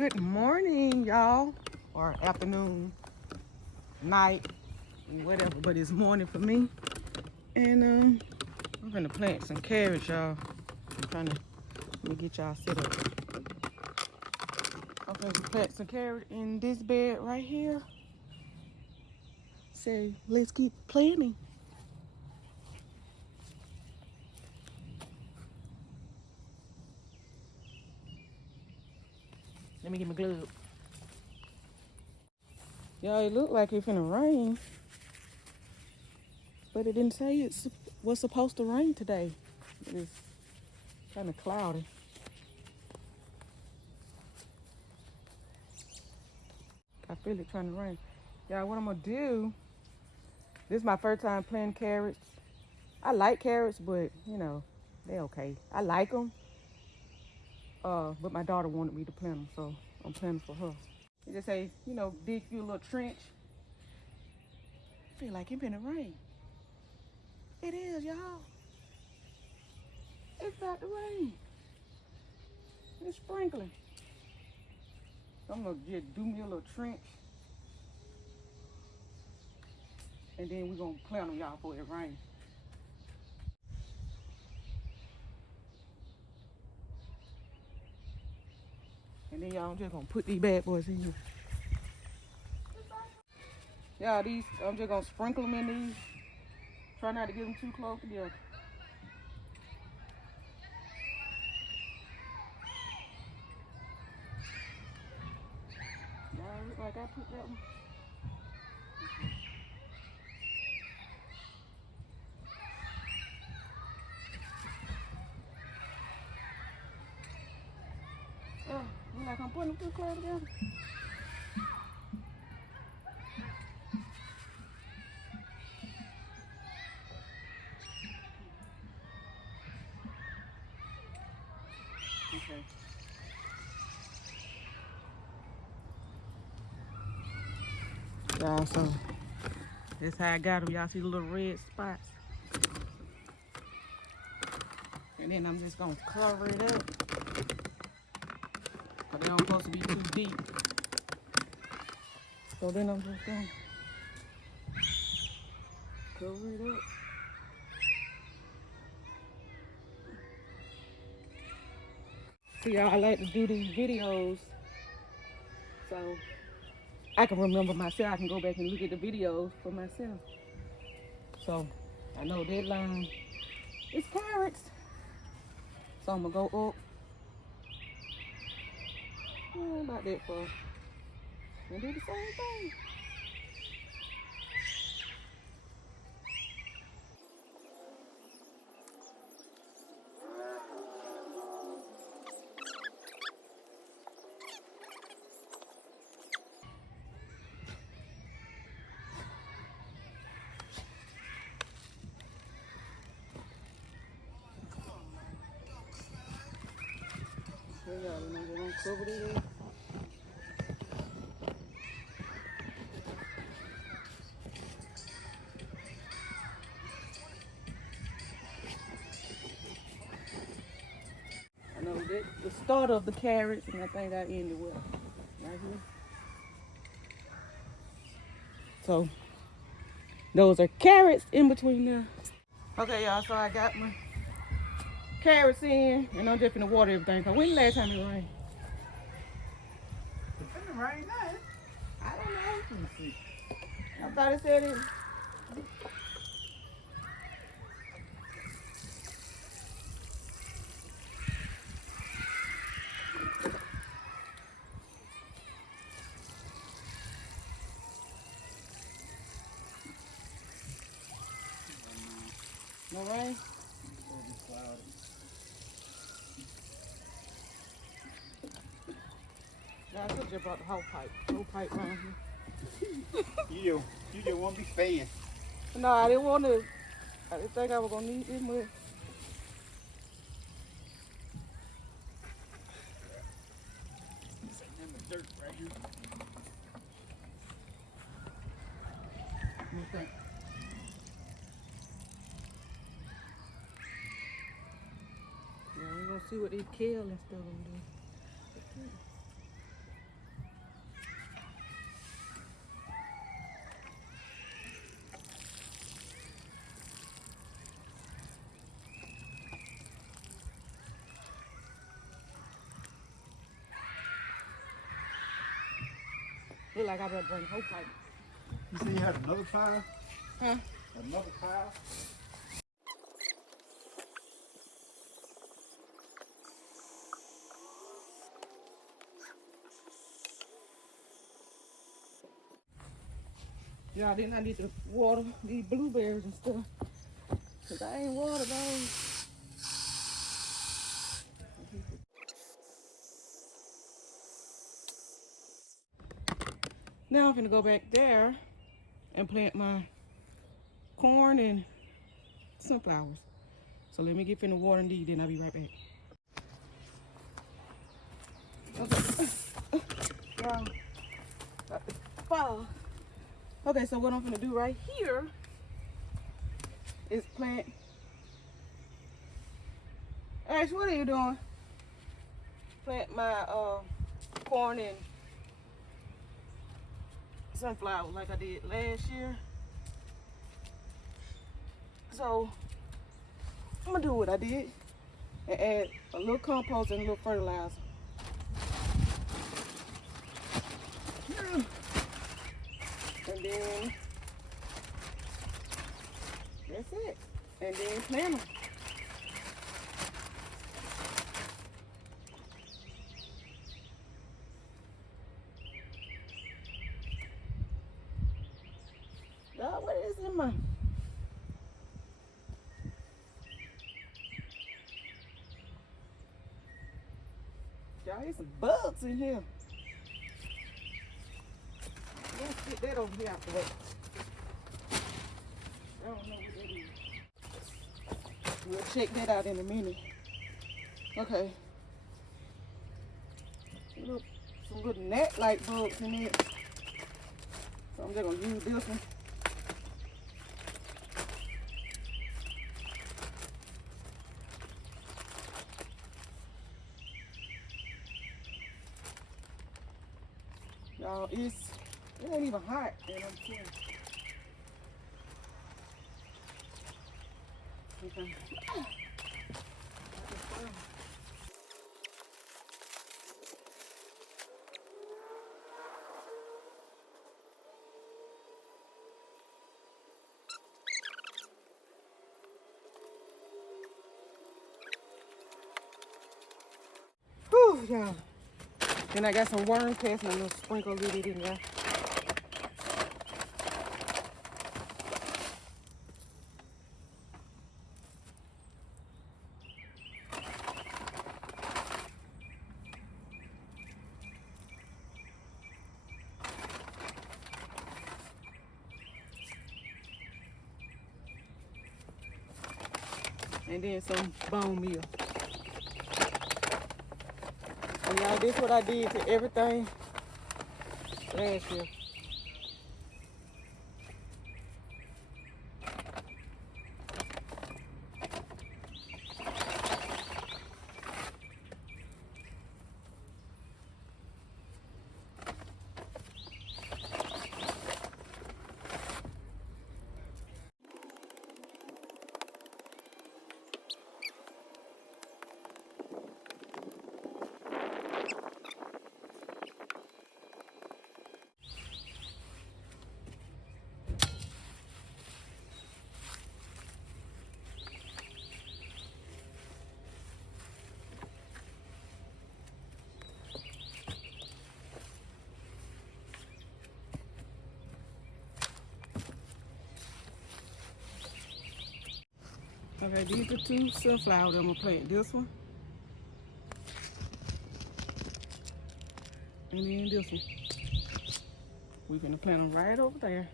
Good morning, y'all, or afternoon, night, whatever, but it's morning for me. And I'm gonna plant some carrots, y'all. Let me get y'all set up. I'm gonna plant some carrots in this bed right here. So let's keep planting. Let me get my glove. Y'all, it looked like it's finna rain, but it didn't say it was supposed to rain today. It is kind of cloudy. I feel it trying to rain. Y'all, what I'm gonna do, this is my first time planting carrots. I like carrots, but you know, they're okay. I like them, but my daughter wanted me to plant them, so I'm planting for her. They just say, you know, dig you a little trench. I feel like it's gonna rain. It is, y'all. It's about to rain. It's sprinkling. So I'm gonna just do me a little trench, and then we're gonna plant them, y'all, before it rains. And then y'all, I'm just gonna put these bad boys in here. Y'all, these, I'm just gonna sprinkle them in these. Try not to get them too close together. Y'all, look like I put that one. Oh, look like I'm putting them too close together. Okay. Y'all, so that's how I got them. Y'all see the little red spots. And then I'm just gonna cover it up. But they don't supposed to be too deep. So then I'm just gonna cover it up. See, y'all, I like to do these videos so I can remember myself. I can go back and look at the videos for myself. So I know deadline is carrots. So I'm gonna go up. About that far. And do the same thing. Okay, y'all, and I'm gonna cover it up. I know that the start of the carrots, and I think I ended well, right here. So those are carrots in between there. Okay, y'all, so I got my carrots in, and I'm just gonna water everything. So when the last time it rained? It's gonna rain now. I don't know. Let me see. I thought it said it. No rain? Yeah, I could have just brought the whole pipe around here. You just won't be staying. No, I didn't want to. I didn't think I was gonna need this much. Dirt right here. Okay. Yeah, we're gonna see what these kale and stuff gonna do. like I better bring whole pipe. You say you had another pile? Huh? Another pile? Y'all, then I need to water these blueberries and stuff. Cause I ain't watered those. Now I'm gonna go back there and plant my corn and sunflowers. So let me get finna watering these, then I'll be right back. Okay. Y'all, got the fall. Okay, so what I'm gonna do right here is plant. Ash, what are you doing? Plant my corn and sunflowers like I did last year. So I'm gonna do what I did and add a little compost and a little fertilizer. And then that's it. And then plant them. God, what is in my? Y'all, there's some bugs in here. Let's get that over here out the way. I don't know what that is. We'll check that out in a minute. Okay. Look, some good gnat-like bugs in it. So I'm just gonna use this one. Y'all, it ain't even hot, and I'm telling you. Okay. Whew, y'all. Then I got some worm cast and a little sprinkle of it in there. And then some bone meal. And y'all, this is what I did to everything last year. Okay, these are two sunflowers I'm gonna plant. This one. And then this one. We're gonna plant them right over there.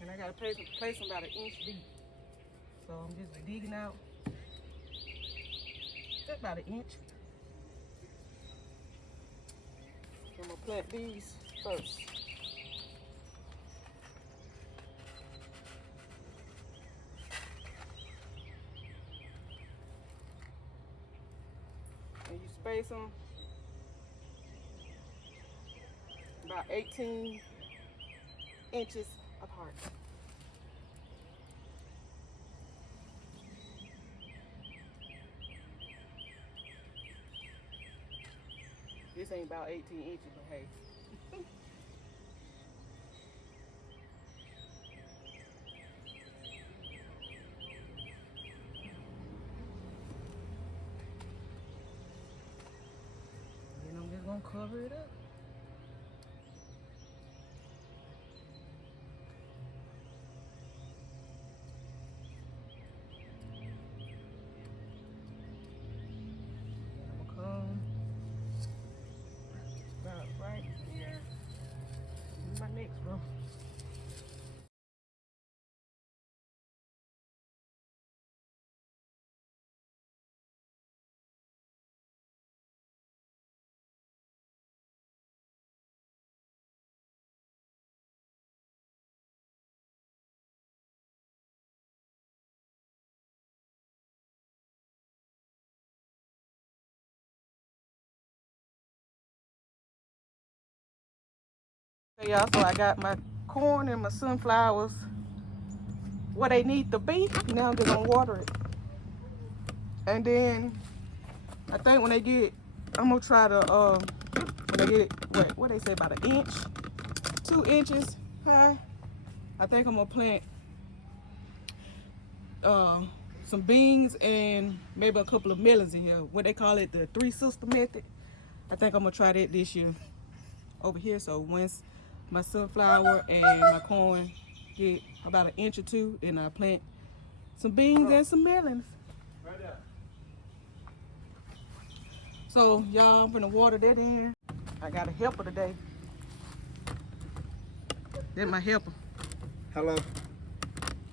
And I gotta place them about 1 inch deep. So I'm just digging out just about 1 inch. I'm gonna plant these first. And you space them about 18 inches apart. This ain't about 18 inches, but hey. Then I'm just gonna cover it up. I'm gonna come about right here. This is my next row. Okay, y'all, so I got my corn and my sunflowers where they need to be. Now I'm just gonna water it. And then I think when they get, I'm gonna try to when they get it, what they say, about an inch, 2 inches high, I think I'm gonna plant some beans and maybe a couple of melons in here. What they call it, the 3 sister method. I think I'm gonna try that this year over here. So once my sunflower and my corn get about an inch or 2, then I plant some beans and some melons. Right there. So y'all, I'm gonna water that in. I got a helper today. That's my helper. Hello.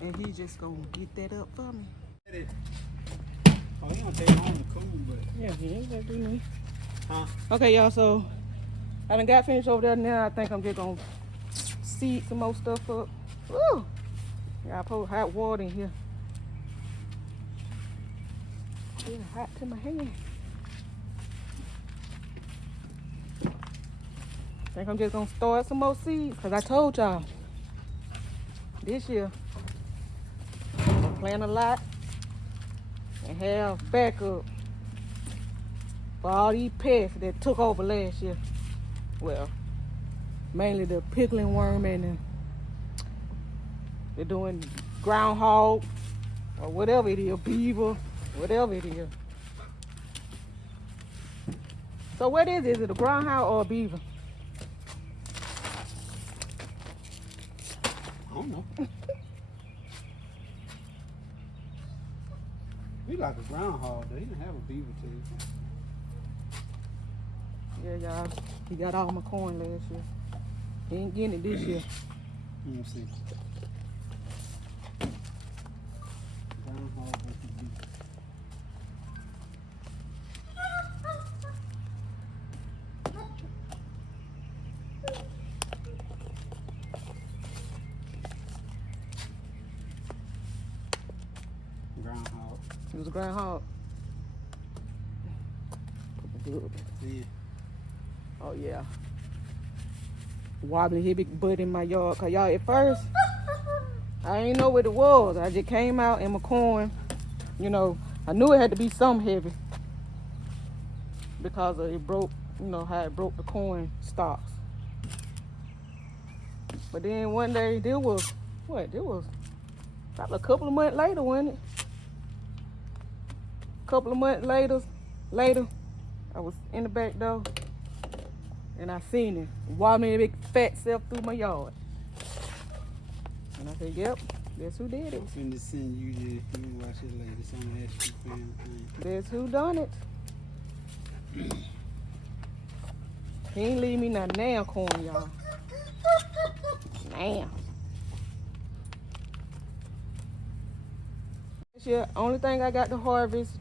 And he just gonna get that up for me. Oh, he gonna take it home to cool, but. Yeah, he ain't gonna do me. Huh? Okay, y'all, so I done got finished over there. Now I think I'm just gonna seed some more stuff up. Woo! Yeah, I put hot water in here. It's hot to my hand. I think I'm just gonna start some more seeds, because I told y'all this year I'm gonna plant a lot and have backup for all these pests that took over last year. Well, mainly the pickling worm and they're doing groundhog or whatever it is, beaver, whatever it is. So what is it? Is it a groundhog or a beaver? I don't know. He like a groundhog, though. He didn't have a beaver tail. Yeah, y'all. He got all my corn last year. He ain't getting it this year. Let me see. Groundhog versus beaver. Groundhog. It was a groundhog. Good. Yeah. Oh yeah. Wobbly hit big butt in my yard. Cause y'all, at first, I ain't know what it was. I just came out in my corn. You know, I knew it had to be something heavy. Because it broke, you know, how it broke the corn stalks. But then one day, there was probably a couple of months later, wasn't it? A couple of months later, I was in the back door and I seen it wobbling a big fat self through my yard. And I said, yep, that's who did it. I'm finna send you this. You can watch it later. It's on the extra fan thing. That's who done it. He ain't leave me no damn corn, y'all. Damn. This year, only thing I got to harvest,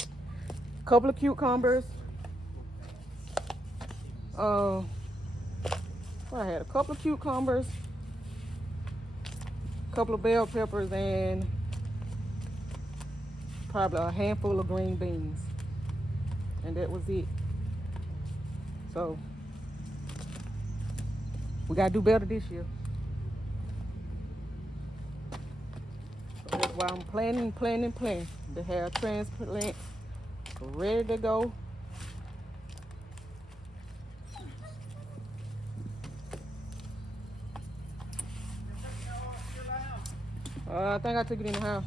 a couple of cucumbers. I had a couple of cucumbers, a couple of bell peppers, and probably a handful of green beans. And that was it. So We gotta do better this year. So that's why I'm planning to have transplants ready to go. I think I took it in the house.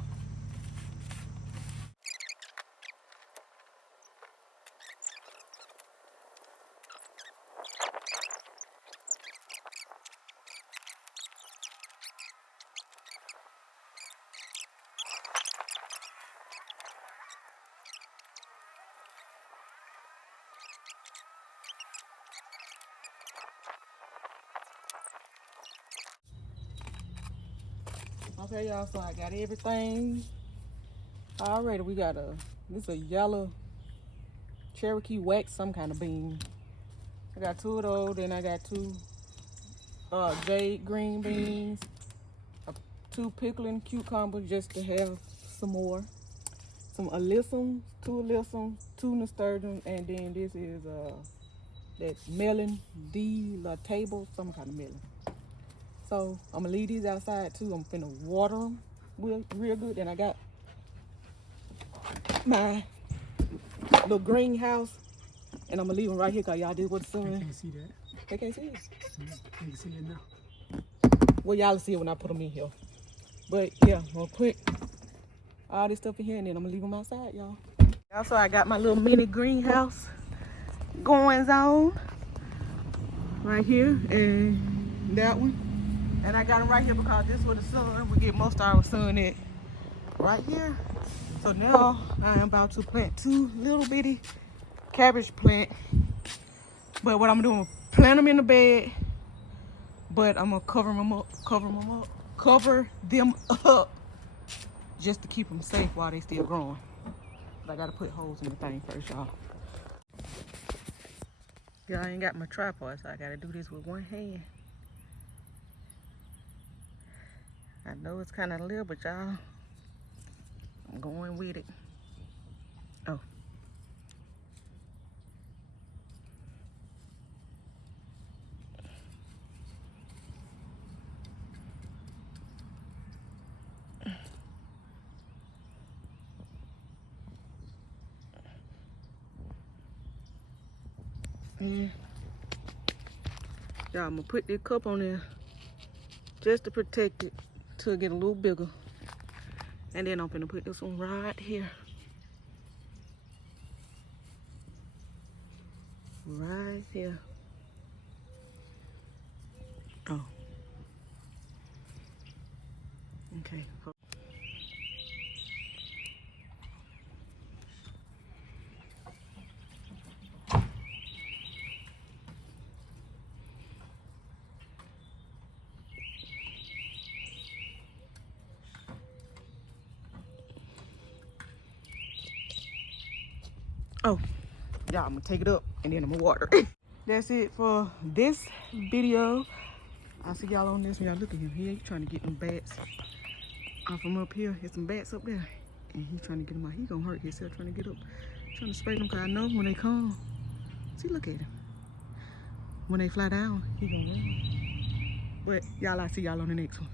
Okay, y'all, so I got everything already. We got this a yellow Cherokee wax, some kind of bean. I got 2 of those, then I got 2 jade green beans, 2 pickling cucumbers just to have some more. Some alyssum, 2 alyssum, 2 nasturtium, and then this is that melon de la table, some kind of melon. So I'm gonna leave these outside too. I'm finna water them real good. And I got my little greenhouse, and I'm gonna leave them right here because y'all did with the sun. I can't see that. They can't see it. They can see it now. Well, y'all will see it when I put them in here. But yeah, I'm gonna put all this stuff in here, and then I'm gonna leave them outside, y'all. Also, I got my little mini greenhouse goings on right here, and that one. And I got them right here because this is where the sun, we get most of our sun at right here. So now I am about to plant 2 little bitty cabbage plant. But what I'm doing, plant them in the bed, but I'm gonna cover them up just to keep them safe while they still growing. But I gotta put holes in the thing first, y'all. Yeah, I ain't got my tripod, so I gotta do this with one hand. I know it's kind of little, but y'all, I'm going with it. Oh. Y'all, I'm gonna put this cup on there just to protect it till it get a little bigger. And then I'm gonna put this one right here. Right here. Oh. Okay. Oh, y'all, I'm gonna take it up and then I'm gonna water. That's it for this video. I'll see y'all on this one. Y'all look at him. He ain't trying to get them bats off from up here. There's some bats up there. And he's trying to get them out. He gonna hurt himself trying to get up. Trying to spray them because I know when they come. See, look at him. When they fly down, he gonna run. But y'all, I'll see y'all on the next one.